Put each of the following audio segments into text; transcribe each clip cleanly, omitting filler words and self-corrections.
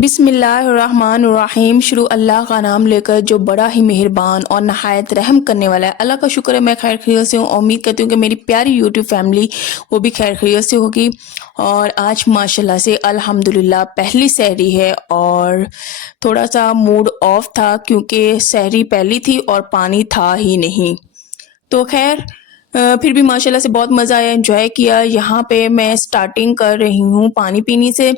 بسم اللہ الرحمن الرحیم۔ شروع اللہ کا نام لے کر جو بڑا ہی مہربان اور نہایت رحم کرنے والا ہے۔ اللہ کا شکر ہے میں خیر خیریت سے ہوں۔ امید کرتی ہوں کہ میری پیاری یوٹیوب فیملی وہ بھی خیر خیریت سے ہوگی۔ اور آج ماشاءاللہ سے الحمدللہ پہلی سحری ہے اور تھوڑا سا موڈ آف تھا کیونکہ سحری پہلی تھی اور پانی تھا ہی نہیں، تو خیر پھر بھی ماشاءاللہ سے بہت مزہ آیا، انجوائے کیا۔ یہاں پہ میں سٹارٹنگ کر رہی ہوں پانی پینے سے۔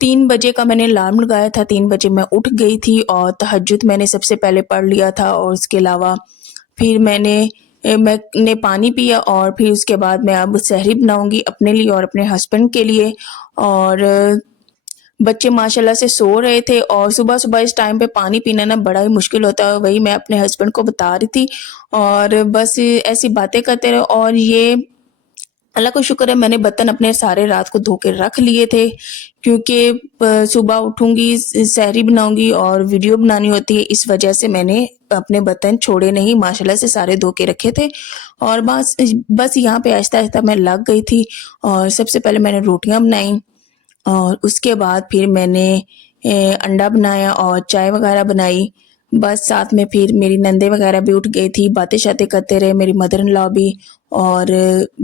3 بجے کا میں نے الارم لگایا تھا، 3 بجے میں اٹھ گئی تھی اور تہجد میں نے سب سے پہلے پڑھ لیا تھا، اور اس کے علاوہ پھر میں نے پانی پیا، اور پھر اس کے بعد میں اب سحری بناؤں گی اپنے لیے اور اپنے ہسبینڈ کے لیے۔ اور بچے ماشاءاللہ سے سو رہے تھے، اور صبح صبح اس ٹائم پہ پانی پینا نا بڑا ہی مشکل ہوتا ہے، وہی میں اپنے ہسبینڈ کو بتا رہی تھی، اور بس ایسی باتیں کرتے رہے۔ اور یہ اللہ کا شکر ہے میں نے برتن اپنے سارے رات کو دھو کے رکھ لیے تھے، کیونکہ صبح اٹھوں گی، سحری بناؤں گی اور ویڈیو بنانی ہوتی ہے، اس وجہ سے میں نے اپنے برتن چھوڑے نہیں، ماشاءاللہ سے سارے دھو کے رکھے تھے۔ اور بس یہاں پہ آہستہ آہستہ میں لگ گئی تھی، اور سب سے پہلے میں نے روٹیاں بنائیں، اور اس کے بعد پھر میں نے انڈا بنایا اور چائے وغیرہ بنائی۔ بس ساتھ میں پھر میری نندے وغیرہ بھی اٹھ گئی تھی، باتیں شاتیں کرتے رہے، میری مدر ان لا بھی، اور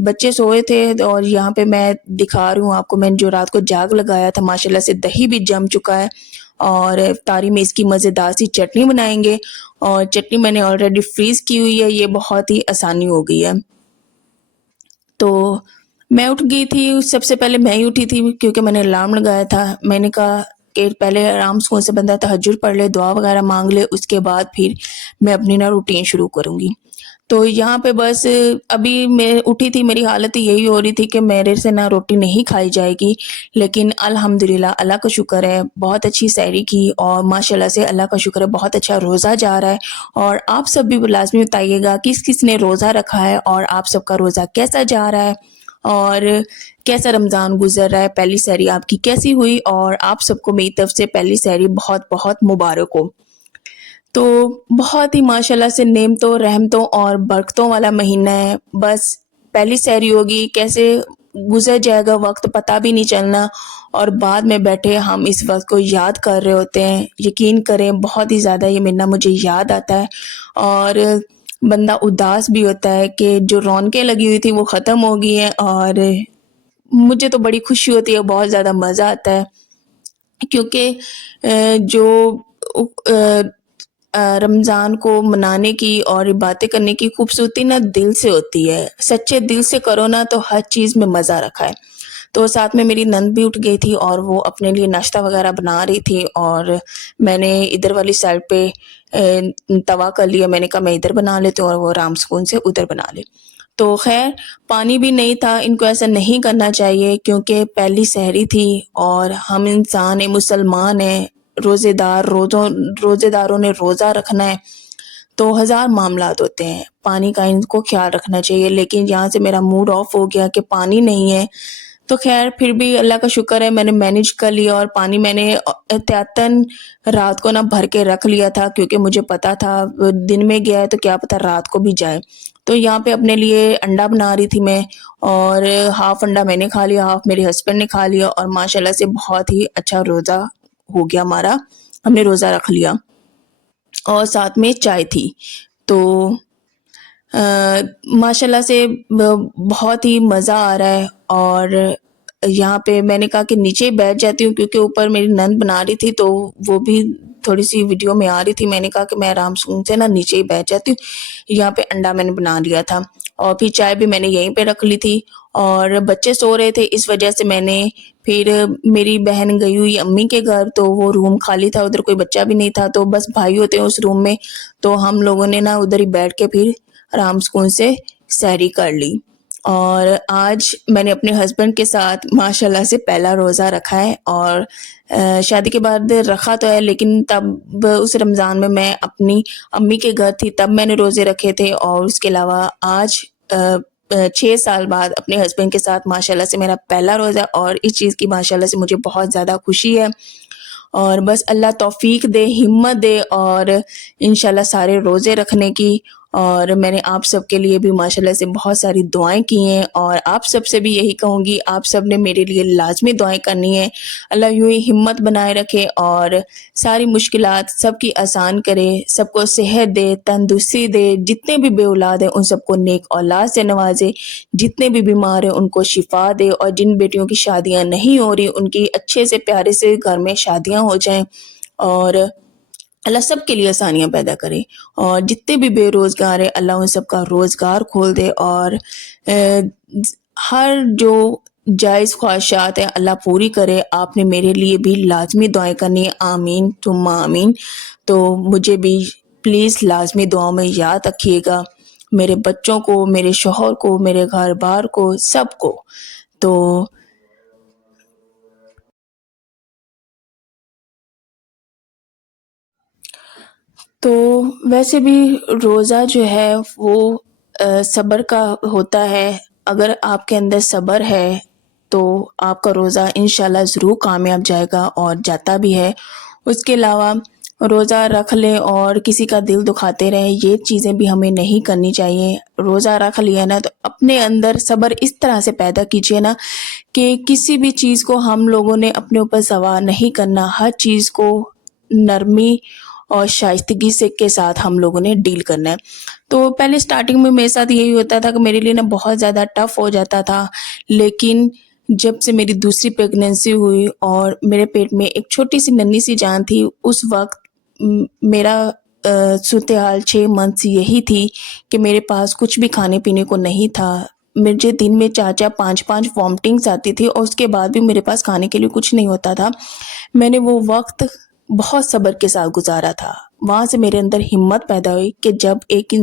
بچے سوئے تھے۔ اور یہاں پہ میں دکھا رہی ہوں آپ کو، میں نے جو رات کو جاگ لگایا تھا ماشاءاللہ سے دہی بھی جم چکا ہے، اور افطاری میں اس کی مزیدار سی چٹنی بنائیں گے، اور چٹنی میں نے آلریڈی فریز کی ہوئی ہے، یہ بہت ہی آسانی ہو گئی ہے۔ تو میں اٹھ گئی تھی، سب سے پہلے میں ہی اٹھی تھی کیونکہ میں نے الارم لگایا تھا۔ میں نے کہا کہ پہلے آرام سکون سے بندہ تہجد پڑھ لے، دعا وغیرہ مانگ لے، اس کے بعد پھر میں اپنی روٹین شروع کروں گی۔ تو یہاں پہ بس ابھی میں اٹھی تھی، میری حالت یہی ہو رہی تھی کہ میرے سے روٹی نہیں کھائی جائے گی، لیکن الحمدللہ اللہ کا شکر ہے بہت اچھی سحری کی، اور ماشاءاللہ سے اللہ کا شکر ہے بہت اچھا روزہ جا رہا ہے۔ اور آپ سب بھی لازمی بتائیے گا کس کس نے روزہ رکھا ہے، اور آپ سب کا روزہ کیسا جا رہا ہے، اور کیسا رمضان گزر رہا ہے، پہلی سحری آپ کی کیسی ہوئی، اور آپ سب کو میری طرف سے پہلی سحری بہت بہت مبارک ہو۔ تو بہت ہی ماشاءاللہ سے نعمتوں، رحمتوں اور برکتوں والا مہینہ ہے۔ بس پہلی سحری ہوگی، کیسے گزر جائے گا وقت پتہ بھی نہیں چلنا، اور بعد میں بیٹھے ہم اس وقت کو یاد کر رہے ہوتے ہیں۔ یقین کریں بہت ہی زیادہ یہ مہینہ مجھے یاد آتا ہے، اور بندہ اداس بھی ہوتا ہے کہ جو رونقیں لگی ہوئی تھی وہ ختم ہو گئی ہیں، اور مجھے تو بڑی خوشی ہوتی ہے، بہت زیادہ مزہ آتا ہے، کیونکہ جو رمضان کو منانے کی اور باتیں کرنے کی خوبصورتی نا دل سے ہوتی ہے، سچے دل سے کرو نا تو ہر چیز میں مزہ رکھا ہے۔ تو ساتھ میں میری نند بھی اٹھ گئی تھی، اور وہ اپنے لیے ناشتہ وغیرہ بنا رہی تھی، اور میں نے ادھر والی سائڈ پہ توا کر لیا، میں نے کہا میں ادھر بنا لیتی ہوں اور وہ آرام سکون سے ادھر بنا لے۔ تو خیر پانی بھی نہیں تھا، ان کو ایسا نہیں کرنا چاہیے کیونکہ پہلی سحری تھی، اور ہم انسان ہیں، مسلمان ہیں، روزے داروں نے روزہ رکھنا ہے، تو ہزار معاملات ہوتے ہیں، پانی کا ان کو خیال رکھنا چاہیے۔ لیکن یہاں سے میرا موڈ آف ہو گیا کہ پانی نہیں ہے، تو خیر پھر بھی اللہ کا شکر ہے میں نے مینیج کر لیا، اور پانی میں نے احتیاطاً رات کو بھر کے رکھ لیا تھا، کیونکہ مجھے پتا تھا دن میں گیا ہے تو کیا پتا رات کو بھی جائے۔ تو یہاں پہ اپنے لیے انڈا بنا رہی تھی میں، اور ہاف انڈا میں نے کھا لیا، ہاف میرے ہسبینڈ نے کھا لیا، اور ماشاءاللہ سے بہت ہی اچھا روزہ ہو گیا ہمارا، ہم نے روزہ رکھ لیا، اور ساتھ میں چائے تھی۔ تو ماشاءاللہ سے بہت ہی مزہ آ رہا ہے، اور یہاں پہ میں نے کہا کہ نیچے بیٹھ جاتی ہوں کیونکہ اوپر میری نند بنا رہی تھی، تو وہ بھی تھوڑی سی ویڈیو میں آ رہی تھی، میں نے کہا کہ میں آرام سے نیچے ہی بیٹھ جاتی ہوں۔ یہاں پہ انڈا میں نے بنا لیا تھا، اور پھر چائے بھی میں نے یہیں پہ رکھ لی تھی، اور بچے سو رہے تھے اس وجہ سے میں نے پھر میری بہن گئی ہوئی امی کے گھر، تو وہ روم خالی تھا، ادھر کوئی بچہ بھی نہیں تھا، تو بس بھائی ہوتے ہیں اس روم میں، تو ہم لوگوں نے ادھر ہی بیٹھ کے پھر آرام سکون سے سحری کر لی۔ اور آج میں نے اپنے ہسبینڈ کے ساتھ ماشاءاللہ سے پہلا روزہ رکھا ہے، اور شادی کے بعد رکھا تو ہے، لیکن تب اس رمضان میں اپنی امی کے گھر تھی، تب میں نے روزے رکھے تھے، اور اس کے علاوہ آج 6 سال بعد اپنے ہسبینڈ کے ساتھ ماشاءاللہ سے میرا پہلا روزہ، اور اس چیز کی ماشاءاللہ سے مجھے بہت زیادہ خوشی ہے، اور بس اللہ توفیق دے، ہمت دے، اور انشاءاللہ سارے روزے رکھنے کی، اور میں نے آپ سب کے لیے بھی ماشاءاللہ سے بہت ساری دعائیں کی ہیں، اور آپ سب سے بھی یہی کہوں گی آپ سب نے میرے لیے لازمی دعائیں کرنی ہیں۔ اللہ یوں ہی ہمت بنائے رکھے اور ساری مشکلات سب کی آسان کرے، سب کو صحت دے، تندرستی دے، جتنے بھی بے اولاد ہیں ان سب کو نیک اولاد سے نوازے، جتنے بھی بیمار ہیں ان کو شفا دے، اور جن بیٹیوں کی شادیاں نہیں ہو رہی ان کی اچھے سے پیارے سے گھر میں شادیاں ہو جائیں، اور اللہ سب کے لیے آسانیاں پیدا کرے، اور جتنے بھی بے روزگار ہیں اللہ ان سب کا روزگار کھول دے، اور ہر جو جائز خواہشات ہیں اللہ پوری کرے۔ آپ نے میرے لیے بھی لازمی دعائیں کرنی ہے، آمین ثم آمین۔ تو مجھے بھی پلیز لازمی دعاؤں میں یاد رکھیے گا، میرے بچوں کو، میرے شوہر کو، میرے گھر بار کو، سب کو۔ تو ویسے بھی روزہ جو ہے وہ صبر کا ہوتا ہے، اگر آپ کے اندر صبر ہے تو آپ کا روزہ انشاءاللہ ضرور کامیاب جائے گا اور جاتا بھی ہے۔ اس کے علاوہ روزہ رکھ لیں اور کسی کا دل دکھاتے رہیں، یہ چیزیں بھی ہمیں نہیں کرنی چاہیے۔ روزہ رکھ لیا نا تو اپنے اندر صبر اس طرح سے پیدا کیجیے نا کہ کسی بھی چیز کو ہم لوگوں نے اپنے اوپر سوار نہیں کرنا، ہر چیز کو نرمی اور شائستگی سے کے ساتھ ہم لوگوں نے ڈیل کرنا ہے۔ تو پہلے سٹارٹنگ میں میرے ساتھ یہی ہوتا تھا کہ میرے لیے نا بہت زیادہ ٹف ہو جاتا تھا، لیکن جب سے میری دوسری پیگننسی ہوئی اور میرے پیٹ میں ایک چھوٹی سی ننھی سی جان تھی، اس وقت میرا صورتحال 6 منتھ یہی تھی کہ میرے پاس کچھ بھی کھانے پینے کو نہیں تھا، مجھے دن میں 4 5 وامٹنگز آتی تھی، اور اس کے بعد بھی میرے پاس کھانے کے لیے کچھ نہیں ہوتا تھا۔ میں نے وہ وقت بہت صبر کے ساتھ گزارا تھا، وہاں سے میرے اندر ہمت پیدا ہوئی کہ جب ایک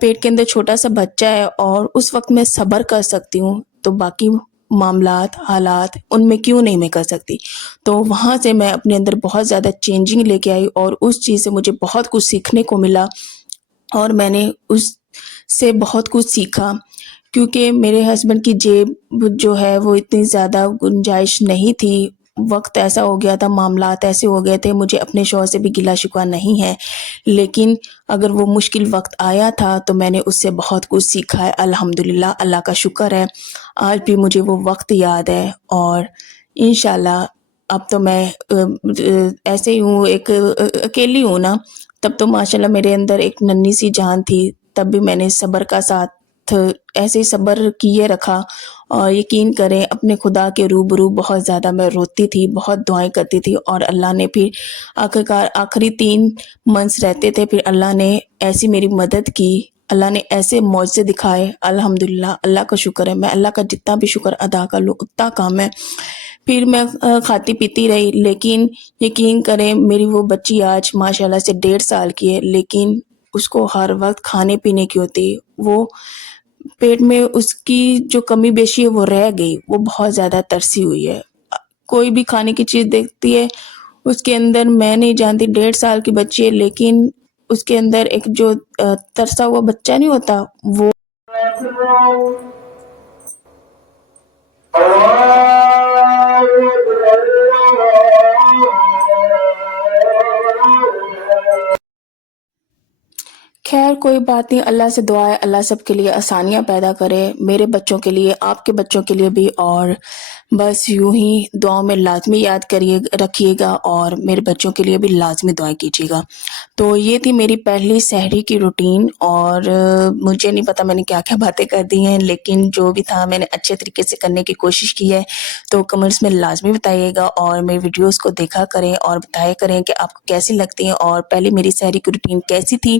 پیٹ کے اندر چھوٹا سا بچہ ہے اور اس وقت میں صبر کر سکتی ہوں تو باقی معاملات حالات ان میں کیوں نہیں میں کر سکتی۔ تو وہاں سے میں اپنے اندر بہت زیادہ چینجنگ لے کے آئی، اور اس چیز سے مجھے بہت کچھ سیکھنے کو ملا، اور میں نے اس سے بہت کچھ سیکھا، کیونکہ میرے ہسبینڈ کی جیب جو ہے وہ اتنی زیادہ گنجائش نہیں تھی، وقت ایسا ہو گیا تھا، معاملات ایسے ہو گئے تھے، مجھے اپنے شوہر سے بھی گلہ شکوہ نہیں ہے، لیکن اگر وہ مشکل وقت آیا تھا تو میں نے اس سے بہت کچھ سیکھا ہے، الحمدللہ، اللہ کا شکر ہے، آج بھی مجھے وہ وقت یاد ہے۔ اور انشاءاللہ اب تو میں ایسے ہی ہوں، ایک اکیلی ہوں نا، تب تو ماشاءاللہ میرے اندر ایک ننھی سی جان تھی، تب بھی میں نے صبر کا ساتھ ایسے ہی صبر کیے رکھا، اور یقین کریں اپنے خدا کے روبرو بہت زیادہ میں روتی تھی، بہت دعائیں کرتی تھی، اور اللہ نے پھر آخرکار آخری 3 منتھس رہتے تھے، پھر اللہ نے ایسی میری مدد کی، اللہ نے ایسے معجزے دکھائے، الحمدللہ، اللہ کا شکر ہے، میں اللہ کا جتنا بھی شکر ادا کر لوں اتنا کام ہے۔ پھر میں کھاتی پیتی رہی، لیکن یقین کریں میری وہ بچی آج ماشاءاللہ سے 1.5 سال کی ہے، لیکن اس کو ہر وقت کھانے پینے کی ہوتی، وہ پیٹ میں اس کی جو کمی بیشی ہے وہ رہ گئی، وہ بہت زیادہ ترسی ہوئی ہے، کوئی بھی کھانے کی چیز دیکھتی ہے اس کے اندر، میں نہیں جانتی 1.5 سال کی بچی ہے لیکن اس کے اندر ایک جو ترسا ہوا بچہ نہیں ہوتا وہ خیر کوئی بات نہیں، اللہ سے دعا ہے اللہ سب کے لیے آسانیاں پیدا کرے، میرے بچوں کے لیے، آپ کے بچوں کے لیے بھی، اور بس یوں ہی دعاؤں میں لازمی یاد کریے رکھیے گا، اور میرے بچوں کے لیے بھی لازمی دعائیں کیجیے گا۔ تو یہ تھی میری پہلی سحری کی روٹین، اور مجھے نہیں پتا میں نے کیا کیا باتیں کر دی ہیں، لیکن جو بھی تھا میں نے اچھے طریقے سے کرنے کی کوشش کی ہے، تو کمنٹس میں لازمی بتائیے گا، اور میری ویڈیوز کو دیکھا کریں اور بتایا کریں کہ آپ کو کیسی لگتی ہیں، اور پہلی میری سحری کی روٹین کیسی تھی،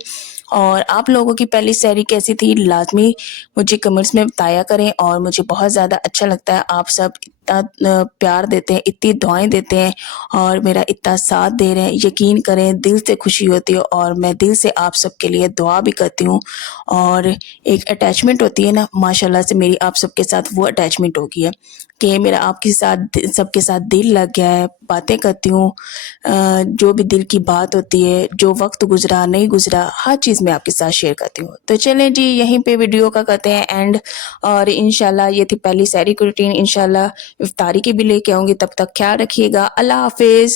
اور آپ لوگوں کی پہلی سحری کیسی تھی، لازمی مجھے کمنٹس میں بتایا کریں، اور مجھے بہت زیادہ اچھا لگتا ہے آپ سب اتنا پیار دیتے ہیں، اتنی دعائیں دیتے ہیں، اور میرا اتنا ساتھ دے رہے ہیں، یقین کریں دل سے خوشی ہوتی ہے، اور میں دل سے آپ سب کے لیے دعا بھی کرتی ہوں، اور ایک اٹیچمنٹ ہوتی ہے نا، ماشاءاللہ سے میری آپ سب کے ساتھ وہ اٹیچمنٹ ہو گئی ہے کہ میرا آپ کے ساتھ سب کے ساتھ دل لگ گیا ہے، باتیں کرتی ہوں، جو بھی دل کی بات ہوتی ہے، جو وقت گزرا نہیں گزرا، ہر چیز میں آپ کے ساتھ شیئر کرتی ہوں۔ تو چلیں جی یہیں پہ ویڈیو کا کرتے ہیں اینڈ، اور انشاءاللہ یہ تھی پہلی سحری کی روٹین، انشاءاللہ افطاری کی بھی لے کے آؤں گی، تب تک خیال رکھیے گا، اللہ حافظ۔